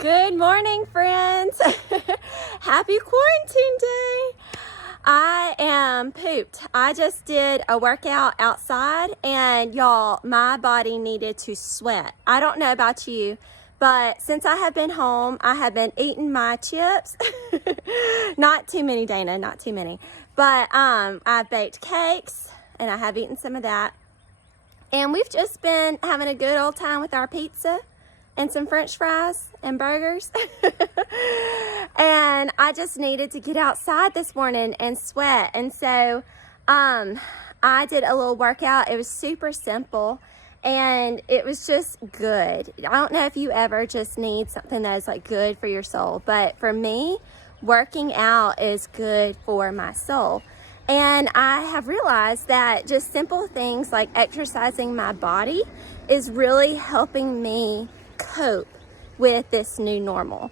Good morning, friends. Happy quarantine day. I am pooped. I just did a workout outside and y'all, my body needed to sweat. I don't know about you, but since I have been home, I have been eating my chips. Not too many, Dana, not too many. But I've baked cakes and I have eaten some of that. And we've just been having a good old time with our pizza and some french fries and burgers. And I just needed to get outside this morning and sweat. And so I did a little workout. It was super simple and it was just good. I don't know if you ever just need something that is like good for your soul, but for me, working out is good for my soul. And I have realized that just simple things like exercising my body is really helping me cope with this new normal.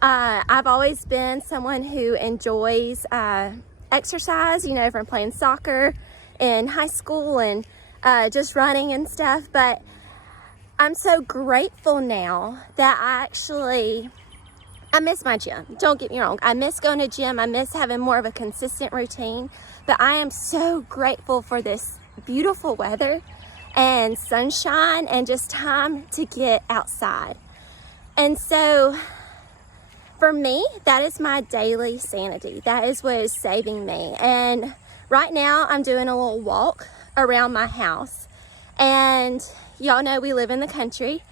I've always been someone who enjoys exercise, you know, from playing soccer in high school and just running and stuff. But I'm so grateful now that I miss my gym. Don't get me wrong. I miss going to gym. I miss having more of a consistent routine. But I am so grateful for this beautiful weather and sunshine and just time to get outside. And so for me, that is my daily sanity. That is what is saving me. And right now I'm doing a little walk around my house. And y'all know we live in the country.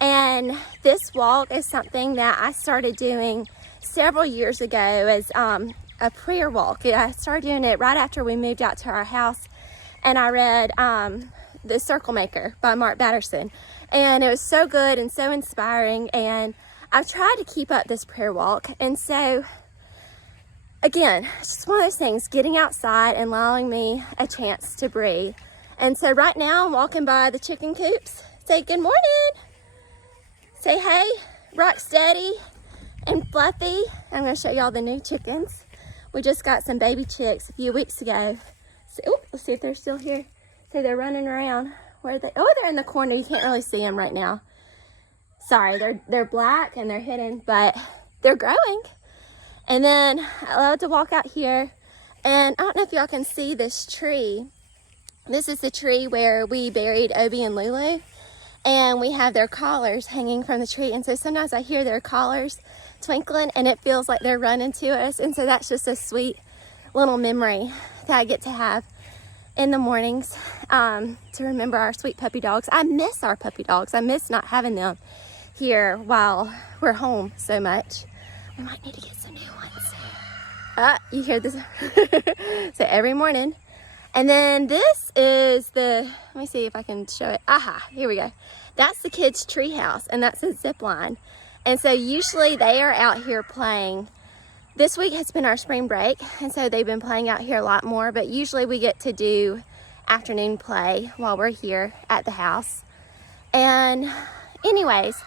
And this walk is something that I started doing several years ago as a prayer walk. I started doing it right after we moved out to our house. And I read The Circle Maker by Mark Batterson. And it was so good and so inspiring. And I've tried to keep up this prayer walk. And so, again, it's just one of those things, getting outside and allowing me a chance to breathe. And so right now I'm walking by the chicken coops. Say good morning. Say hey, Rocksteady and Fluffy. I'm going to show y'all the new chickens. We just got some baby chicks a few weeks ago. So, let's see if they're still here. So they're running around. Where are they? Oh, they're in the corner. You can't really see them right now. Sorry, they're black and they're hidden, but they're growing. And then I love to walk out here. And I don't know if y'all can see this tree. This is the tree where we buried Obi and Lulu. And we have their collars hanging from the tree. And so sometimes I hear their collars twinkling and it feels like they're running to us. And so that's just a sweet little memory that I get to have in the mornings to remember our sweet puppy dogs. I miss our puppy dogs. I miss not having them here while we're home so much. We might need to get some new ones. You hear this? So every morning. And then this is let me see if I can show it. Aha, here we go. That's the kids' tree house and that's a zip line. And so usually they are out here playing. This week has been our spring break, and so they've been playing out here a lot more, but usually we get to do afternoon play while we're here at the house. And anyways,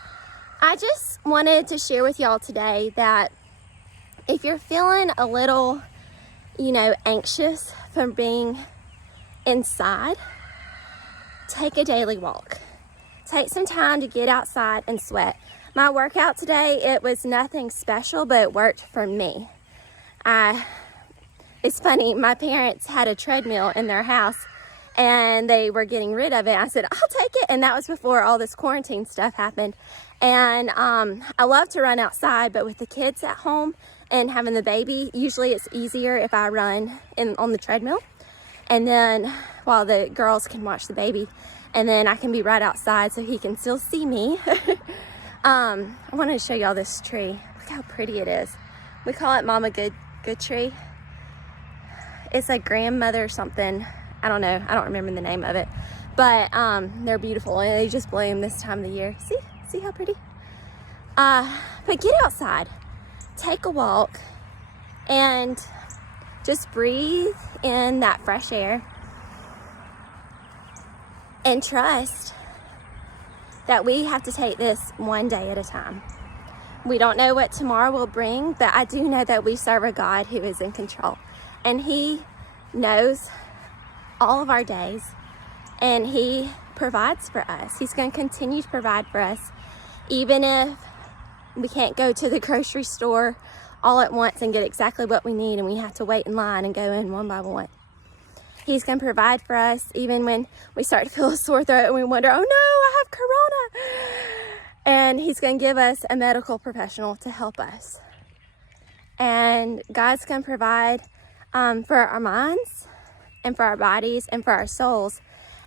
I just wanted to share with y'all today that if you're feeling a little, anxious from being inside, take a daily walk. Take some time to get outside and sweat. My workout today, it was nothing special, but it worked for me. It's funny, my parents had a treadmill in their house and they were getting rid of it. I said, I'll take it. And that was before all this quarantine stuff happened. And I love to run outside, but with the kids at home and having the baby, usually it's easier if I run on the treadmill. And then while the girls can watch the baby, and then I can be right outside so he can still see me. I wanted to show y'all this tree. Look how pretty it is. We call it Mama Good Tree. It's a grandmother something. I don't know. I don't remember the name of it. But they're beautiful and they just bloom this time of the year. See how pretty? But get outside. Take a walk and just breathe in that fresh air. And trust that we have to take this one day at a time. We don't know what tomorrow will bring, but I do know that we serve a God who is in control. And He knows all of our days, and He provides for us. He's going to continue to provide for us, even if we can't go to the grocery store all at once and get exactly what we need, and we have to wait in line and go in one by one. He's going to provide for us even when we start to feel a sore throat and we wonder, oh no, I have corona. And he's going to give us a medical professional to help us. And God's going to provide for our minds and for our bodies and for our souls.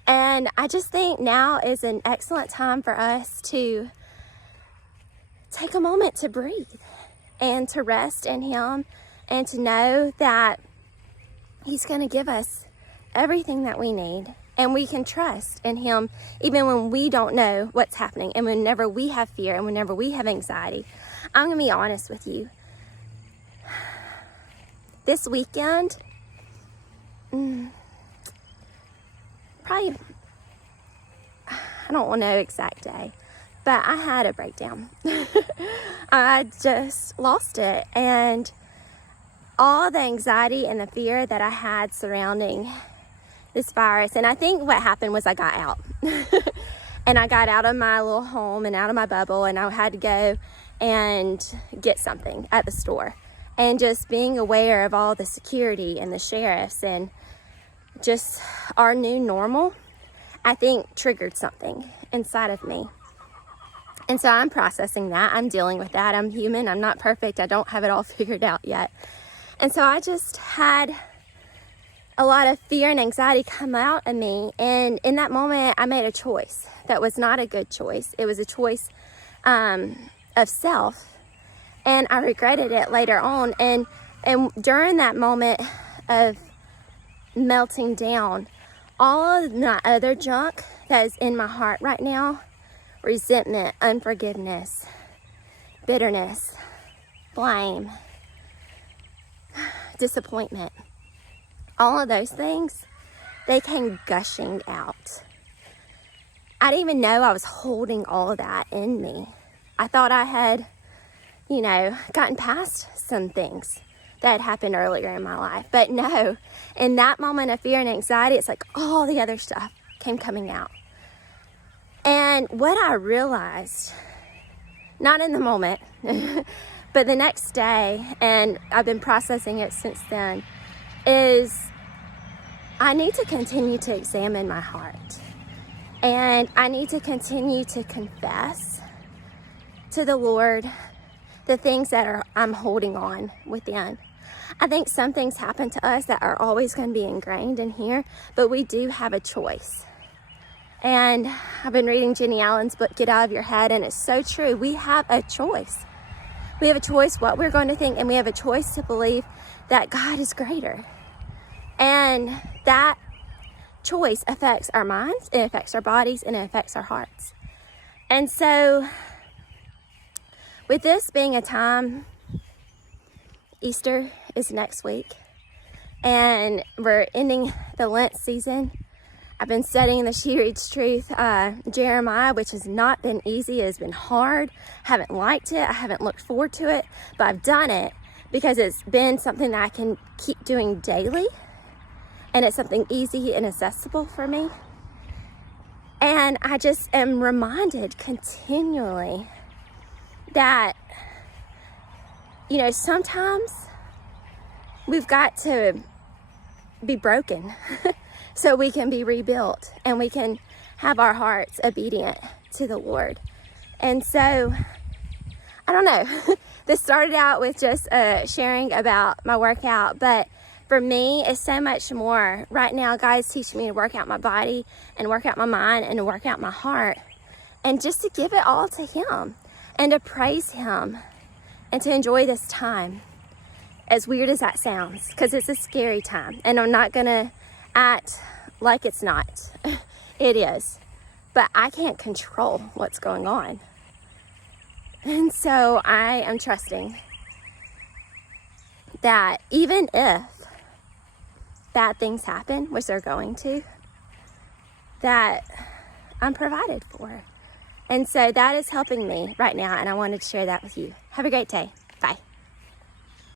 And I just think now is an excellent time for us to take a moment to breathe and to rest in Him and to know that He's going to give us everything that we need, and we can trust in Him even when we don't know what's happening, and whenever we have fear and whenever we have anxiety. I'm going to be honest with you. This weekend, probably, I don't want to know exact day, but I had a breakdown. I just lost it, and all the anxiety and the fear that I had surrounding this virus. And I think what happened was I got out. And I got out of my little home and out of my bubble, and I had to go and get something at the store. And just being aware of all the security and the sheriffs and just our new normal, I think triggered something inside of me. And so I'm processing that. I'm dealing with that. I'm human. I'm not perfect. I don't have it all figured out yet. And so I just had a lot of fear and anxiety come out of me. And in that moment, I made a choice that was not a good choice. It was a choice of self. And I regretted it later on. And during that moment of melting down, all of my other junk that is in my heart right now, resentment, unforgiveness, bitterness, blame, disappointment, all of those things, they came gushing out. I didn't even know I was holding all of that in me. I thought I had, gotten past some things that had happened earlier in my life. But no, in that moment of fear and anxiety, it's like all the other stuff came coming out. And what I realized, not in the moment, but the next day, and I've been processing it since then, is I need to continue to examine my heart. And I need to continue to confess to the Lord the things that I'm holding on within. I think some things happen to us that are always going to be ingrained in here, but we do have a choice. And I've been reading Jenny Allen's book, Get Out of Your Head, and it's so true. We have a choice. We have a choice what we're going to think, and we have a choice to believe that God is greater. And that choice affects our minds, it affects our bodies, and it affects our hearts. And so, with this being a time, Easter is next week, and we're ending the Lent season. I've been studying the She Reads Truth, Jeremiah, which has not been easy. It has been hard. I haven't liked it. I haven't looked forward to it, but I've done it because it's been something that I can keep doing daily, and it's something easy and accessible for me. And I just am reminded continually that, sometimes we've got to be broken so we can be rebuilt and we can have our hearts obedient to the Lord. And so, I don't know, this started out with just sharing about my workout, but for me, it's so much more. Right now, God's teaching me to work out my body and work out my mind and to work out my heart, and just to give it all to Him and to praise Him and to enjoy this time. As weird as that sounds, because it's a scary time, and I'm not gonna act like it's not. It is, but I can't control what's going on. And so I am trusting that even if bad things happen, which they're going to, that I'm provided for. And so that is helping me right now, and I wanted to share that with you. Have a great day. Bye.